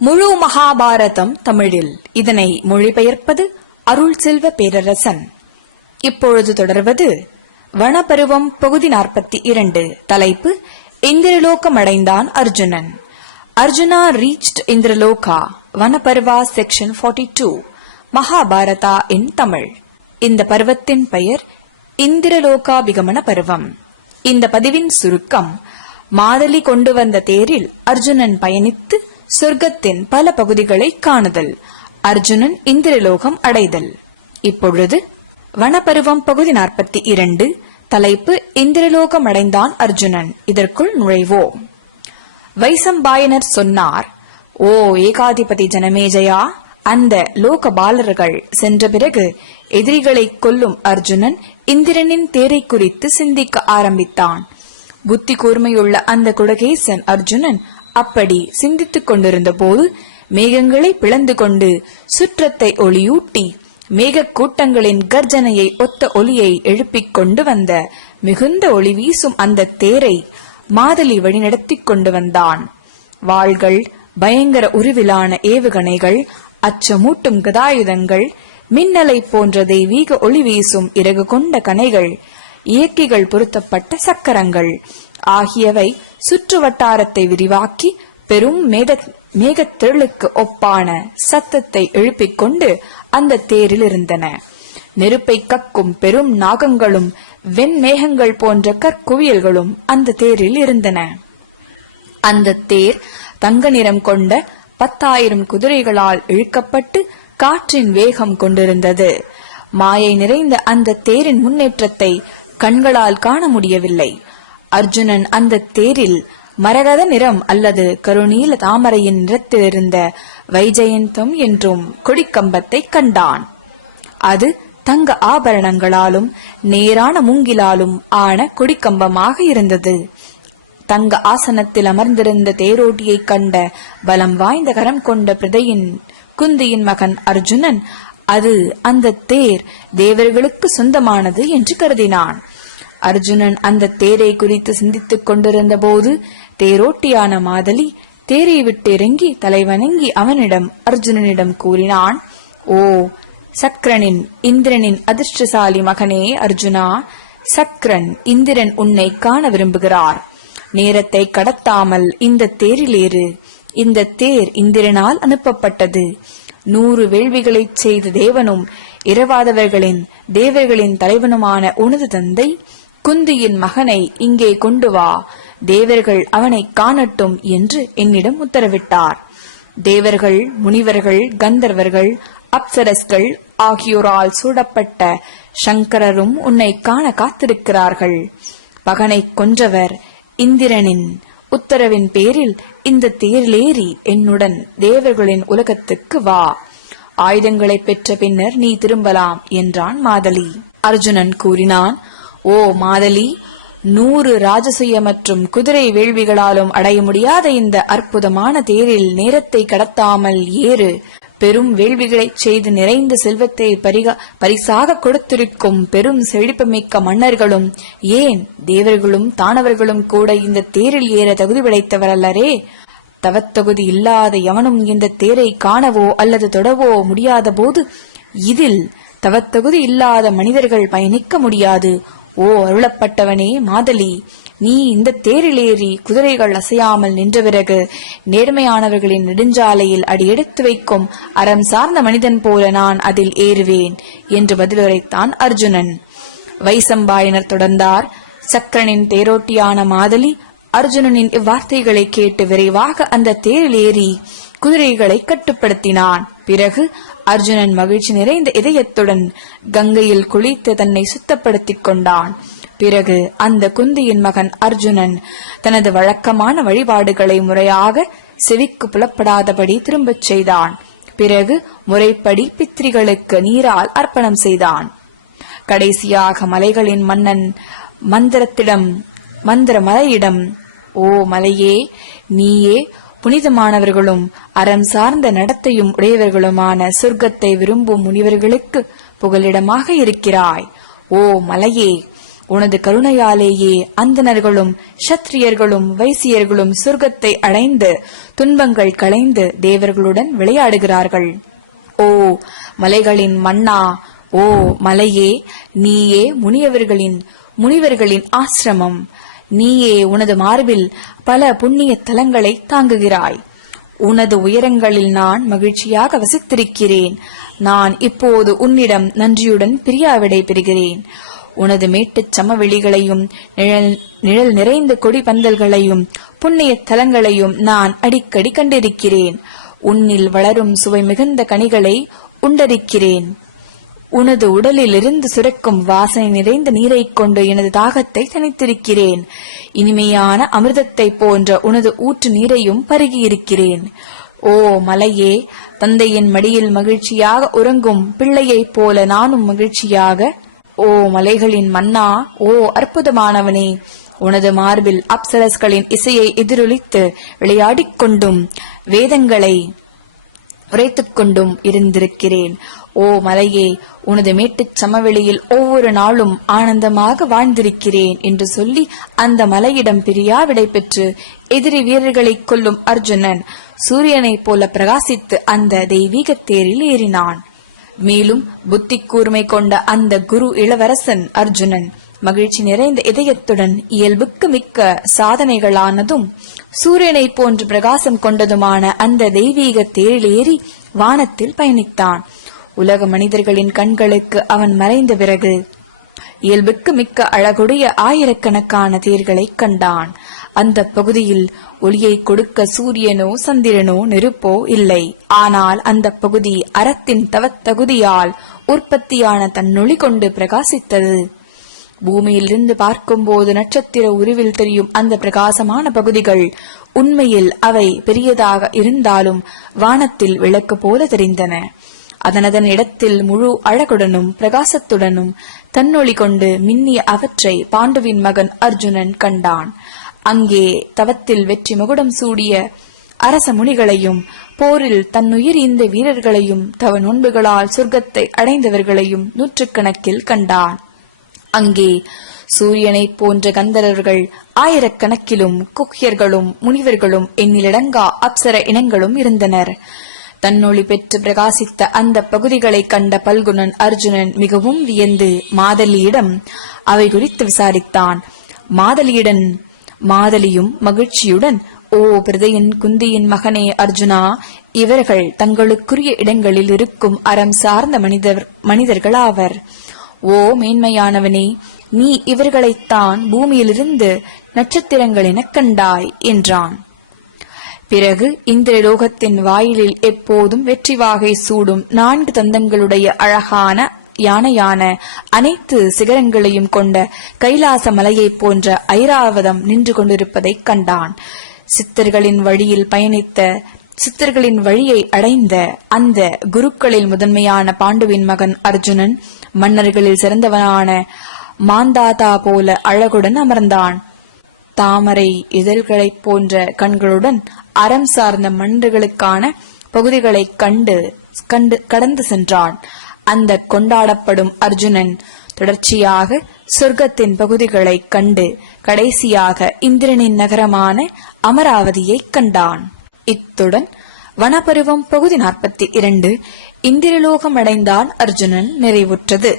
முழு மகாபாரதம் தமிழில். இதனை மொழிபெயர்ப்பது அருள் செல்வ பேரரசன். இப்பொழுது தொடர்வது வனப்பருவம் பகுதி நாற்பத்தி இரண்டு. தலைப்பு இந்திரலோகம் அடைந்தான் Arjunan. Arjuna reached Indraloka Vanaparva section 42 two Mahabharata in Tamil. இந்த பருவத்தின் பெயர் இந்திரலோகா விகமன பருவம். இந்த பதிவின் சுருக்கம் மாதலி கொண்டு வந்த தேரில் அர்ஜுனன் பயணித்து சொர்க்கத்தின் பல பகுதிகளை காணுதல். அர்ஜுனன் இந்திரலோகம் அடைதல். இப்பொழுது வனப்பருவம் பகுதி நாற்பத்தி இரண்டு தலைப்பு இந்திரலோகம் அடைந்தான் அர்ஜுனன். இதற்குள் நுழைவோம். வைசம்பாயனர் சொன்னார் ஓ ஏகாதிபதி ஜனமேஜயா அந்த லோக பாலர்கள் சென்ற பிறகு எதிரிகளை கொல்லும் அர்ஜுனன் இந்திரனின் தேரை குறித்து சிந்திக்க ஆரம்பித்தான். புத்தி கூர்மையுள்ள அந்த குடகேசன் அர்ஜுனன் அப்படி சிந்தித்துக் கொண்டிருந்த போது மேகங்களை பிளந்து கொண்டு சுற்றத்தை ஒளியூட்டி மேகக் கூட்டங்களின் கர்ஜனையை ஒத்த ஒலியை எழுப்பிக் கொண்டு வந்த மிகுந்த ஒளி வீசும் அந்த தேரை மாதலி வழிநடத்திக் கொண்டு வந்தான். வாள்கள் பயங்கர உருவிலான ஏவுகணைகள் அச்சமூட்டும் கதாயுதங்கள் மின்னலை போன்ற தெய்வீக ஒளி வீசும் இறகு கொண்ட கணைகள் இயக்கிகள் பொருத்தப்பட்ட சக்கரங்கள் ஆகியவை சுற்று வட்டாரத்தை விரிவாக்கி பெரும் மேக மேகத்திரளுக்கு ஒப்பான சத்தத்தை எழுப்பிக் கொண்டு அந்த தேரில் இருந்தன. நெருப்பை கக்கும் பெரும் நாகங்களும் வெண்மேகங்கள் போன்ற கற்குவியல்களும் அந்த தேரில் இருந்தன. அந்த தேர் தங்க நிறம் கொண்ட பத்தாயிரம் குதிரைகளால் இழுக்கப்பட்டு காற்றின் வேகம் கொண்டிருந்தது. மாயை நிறைந்த அந்த தேரின் முன்னேற்றத்தை கண்களால் காண முடியவில்லை. அர்ஜுனன் அந்த தேரில் மரகத நிறம் அல்லது கருணீல தாமரையின் நிறத்திலிருந்த வைஜெயந்தம் என்றும் கொடிக்கம்பத்தை கண்டான். அது தங்க ஆபரணங்களாலும் நேரான மூங்கிலாலும் ஆன கொடிக்கம்பமாக இருந்தது. தங்க ஆசனத்தில் அமர்ந்திருந்த தேரோட்டியை கண்ட பலம் வாய்ந்த கரம் கொண்ட பிரதையின் குந்தியின் மகன் அர்ஜுனன் அது அந்த தேர் தேவர்களுக்கு சொந்தமானது என்று கருதினான். அர்ஜுனன் அந்த தேரை குறித்து சிந்தித்துக் கொண்டிருந்த போது தேரோட்டியான மாதலி தேரை விட்டு இறங்கி தலைவணங்கி அவனிடம் அர்ஜுனனிடம் கூறினான் ஓ சக்ரனின் இந்திரனின் அதிர்ஷ்டசாலி மகனே அர்ஜுனா சக்ரன் இந்திரன் உன்னை காண விரும்புகிறார். நேரத்தை கடத்தாமல் இந்த தேரில் ஏறு. இந்த தேர் இந்திரனால் அனுப்பப்பட்டது. நூறு வேள்விகளைச் செய்த தேவனும் இரவாதவர்களின் தேவர்களின் தலைவனுமான உனது தந்தை குந்தியின் மகனை இங்கே கொண்டு வா. தேவர்கள் அவனை காணட்டும் என்று என்னிடம் உத்தரவிட்டார். தேவர்கள் முனிவர்கள் கந்தர்வர்கள் அப்சரஸ்கள் ஆகியோரால் சூடப்பட்ட சங்கரரும் உன்னை காண காத்திருக்கிறார்கள். பகனை கொன்றவர் இந்திரனின் உத்தரவின் பேரில் இந்த தேரிலேறி என்னுடன் தேவர்களின் உலகத்துக்கு வா. ஆயுதங்களை பெற்ற பின்னர் நீ திரும்பலாம் என்றான் மாதலி. அர்ஜுனன் கூறினான் ஓ மாதலி நூறு ராஜசுய மற்றும் குதிரை வேள்விகளாலும் அடைய முடியாத இந்த அற்புதமான தேரில் நேரத்தை கடத்தாமல் ஏறு. பெரும் வேள்விகளைச் செய்து நிறைந்த செல்வத்தை பரிகா பரிசாக கொடுத்திருக்கும் பெரும் செழிப்புமிக்க மன்னர்களும் ஏன் தேவர்களும் தானவர்களும் கூட இந்த தேரில் ஏற தகுதி படைத்தவர் அல்லரே தவத்தகுதி இல்லாத எவனும் இந்த தேரை காணவோ அல்லது தொடவோ முடியாத போது இதில் தவத்தகுதி இல்லாத மனிதர்கள் பயணிக்க முடியாது. ஓ அருளப்பட்டவனே மாதலி நீ இந்த தேரில் ஏறி குதிரைகள் அசையாமல் நின்ற பிறகு நேர்மையானவர்களின் நெடுஞ்சாலையில் அடி எடுத்து வைக்கும் அறம் சார்ந்த மனிதன் போல நான் அதில் ஏறுவேன் என்று பதிலுரைத்தான் அர்ஜுனன். வைசம்பாயனர் தொடர்ந்தார். சக்கரனின் தேரோட்டியான மாதலி அர்ஜுனனின் இவ்வார்த்தைகளை கேட்டு விரைவாக அந்த தேரில் ஏறி குதிரைகளை கட்டுப்படுத்தினான். பிறகு அர்ஜுனன் மகிழ்ச்சி நிறைந்த இதயத்துடன் கங்கையில் குளித்து தன்னை சுத்தப்படுத்திக் கொண்டான். பிறகு அந்த குந்தியின் மகன் அர்ஜுனன் தனது வழக்கமான வழிபாடுகளை முறையாக செவிக்கு புலப்படாதபடி திரும்பச் செய்தான். பிறகு முறைப்படி பித்திரிகளுக்கு நீரால் அர்ப்பணம் செய்தான். கடைசியாக மலைகளின் மன்னன் மந்திரத்திடம் மந்திர மலையிடம் ஓ மலையே நீயே புனிதமானவர்களும் அறம் சார்ந்த நடத்தையும் உடையவர்களுமான சொர்க்கத்தை விரும்பும் முனிவர்களுக்கு புகலிடமாக இருக்கிறாய். ஓ மலையே உனது கருணையாலேயே அந்தணர்களும் சத்திரியர்களும் வைசியர்களும் சொர்க்கத்தை அடைந்து துன்பங்கள் களைந்து தேவர்களுடன் விளையாடுகிறார்கள். ஓ மலைகளின் மன்னா ஓ மலையே நீயே முனியவர்களின் முனிவர்களின் ஆசிரமம். நீயே உனது மார்பில் பல புண்ணிய தலங்களை தாங்குகிறாய். உனது உயரங்களில் நான் மகிழ்ச்சியாக வசித்திருக்கிறேன். நான் இப்போது உன்னிடம் நன்றியுடன் பிரியாவிடை பெறுகிறேன். உனது மேட்டுச் சமவெளிகளையும் நிழல் நிழல் நிறைந்த கொடி பந்தல்களையும் புண்ணிய தலங்களையும் நான் அடிக்கடி கண்டிருக்கிறேன். உன்னில் வளரும் சுவை மிகுந்த கனிகளை உண்டரிக்கிறேன். உனது உடலில் இருந்து சுரக்கும் வாசனை நிறைந்த நீரைக் கொண்டு எனது தாகத்தை தனித்திருக்கிறேன் இனிமையான அமிர்தத்தை போன்ற உனது ஊற்று நீரையும் பருகியிருக்கிறேன். ஓ மலையே தந்தையின் மடியில் மகிழ்ச்சியாக உறங்கும் பிள்ளையைப் போல நானும் மகிழ்ச்சியாக. ஓ மலைகளின் மன்னா ஓ அற்புதமானவனே உனது மார்பில் அப்சரஸ்களின் இசையை எதிரொலித்து விளையாடிக் கொண்டும் வேதங்களை உரைத்துக் கொண்டும் இருந்திருக்கிறேன். ஓ மலையே உனது மேட்டுச் சமவெளியில் ஒவ்வொரு நாளும் ஆனந்தமாக வாழ்ந்திருக்கிறேன் என்று சொல்லி அந்த மலையிடம் பிரியா விடை பெற்று எதிரி வீரர்களை கொல்லும் அர்ஜுனன் சூரியனைப் போல பிரகாசித்து அந்த தெய்வீக தேரில் ஏறினான். மேலும் புத்தி கூர்மை கொண்ட அந்த குரு இளவரசன் அர்ஜுனன் மகிழ்ச்சி நிறைந்த இதயத்துடன் இயல்புக்கு மிக்க சாதனைகளானதும் சூரியனை போன்று பிரகாசம் கொண்டதுமான அந்த தெய்வீக தேரில் ஏறி வானத்தில் பயணித்தான். உலக மனிதர்களின் கண்களுக்கு அவன் மறைந்த பிறகு இயல்புக்கு மிக்க அழகுடைய ஆயிரக்கணக்கான தேர்களை கண்டான். அந்த பகுதியில் ஒளியை கொடுக்க சூரியனோ சந்திரனோ நெருப்போ இல்லை. ஆனால் அந்த பகுதி அறத்தின் தவத்தகுதியால் உற்பத்தியான தன்னொளி கொண்டு பிரகாசித்தது. பூமியிலிருந்து பார்க்கும்போது நட்சத்திர உருவில் தெரியும் அந்த பிரகாசமான பகுதிகள். உண்மையில் அவை பெரியதாக இருந்தாலும் வானத்தில் விளக்கு போல தெரிந்தன. அதனதன் இடத்தில் முழு அழகுடனும் பிரகாசத்துடனும் தன்னொளி கொண்டு மின்னிய அவற்றை பாண்டுவின் மகன் அர்ஜுனன் கண்டான். அங்கே தவத்தில் வெற்றி முகுடம் சூடிய அரச முனிகளையும் போரில் தன்னுயிர் இந்த வீரர்களையும் தவ நோன்புகளால் சொர்க்கத்தை அடைந்தவர்களையும் நூற்றுக்கணக்கில் கண்டான். அங்கே சூரியனைப் போன்ற கந்தரர்கள் ஆயிரக்கணக்கிலும் குக்கியர்களும் முனிவர்களும் எண்ணிலடங்கா அப்சர இனங்களும் இருந்தனர். தன்னொளி பெற்று பிரகாசித்த அந்த பகுதிகளை கண்ட பல்குணன் அர்ஜுனன் மிகவும் வியந்து மாதலியிடம் அவை குறித்து விசாரித்தான். மாதலியுடன் மாதலியும் மகிழ்ச்சியுடன் ஓ பிரதையின் குந்தியின் மகனே அர்ஜுனா இவர்கள் தங்களுக்குரிய இடங்களில் இருக்கும் அறம் சார்ந்த மனிதர் மனிதர்களாவர். ஓ மேன்மையானவனே நீ இவர்களைத்தான் பூமியிலிருந்து நட்சத்திரங்கள் எனக் கண்டாய் என்றான். பிறகு இந்திரலோகத்தின் வாயிலில் எப்போதும் வெற்றி வாகை சூடும் நான்கு தந்தங்களுடைய அழகான யானையான அனைத்து சிகரங்களையும் கொண்ட கைலாச மலையைப் போன்ற ஐராவதம் நின்று கொண்டிருப்பதைக் கண்டான். சித்தர்களின் வழியில் பயணித்த சித்தர்களின் வழியை அடைந்த அந்த குருக்களில் முதன்மையான பாண்டுவின் மகன் அர்ஜுனன் மன்னர்களில் சிறந்தவனான மாந்தாதா போல அழகுடன் அமர்ந்தான். தாமரை இதழ்களைப் போன்ற கண்களுடன் அறம் சார்ந்த மன்னர்களுக்கான பகுதிகளைக் கண்டு கண்டு கடந்து சென்றான். அந்த கொண்டாடப்படும் அர்ஜுனன் தொடர்ச்சியாக சொர்க்கத்தின் பகுதிகளைக் கண்டு கடைசியாக இந்திரனின் நகரமான அமராவதியைக் கண்டான். இத்துடன் வனப்பருவம் பகுதி நாற்பத்தி இரண்டு இந்திரலோகம் அடைந்தான் அர்ஜுனன் நிறைவுற்றது.